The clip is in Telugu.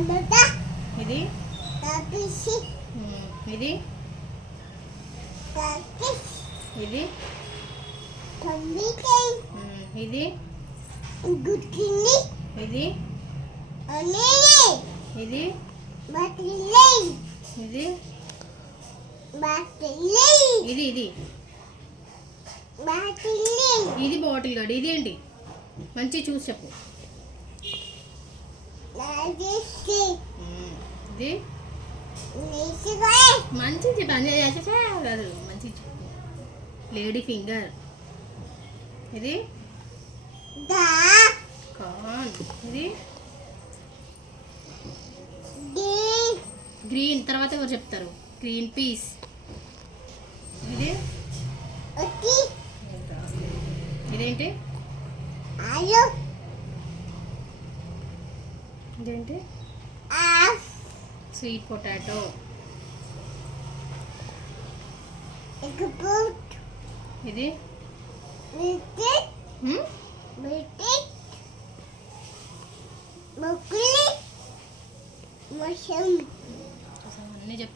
ఇది ఇది ఇది ఇది ఇది ఇది ఇది ఇది ఇది ఇది బాటిల్ గడి ఇది ఏంటి మంచి చూసి చెప్పు ఇది మంచి పని కాదు మంచి చెప్పు లేడీ ఫింగర్ ఇది కాన్ ఇది గ్రీన్ తర్వాత ఎవరు చెప్తారు గ్రీన్ పీస్ ఇది ఇదేంటి ఇదేంటి స్వీట్ పొటాటో ఇది అన్నీ చెప్తా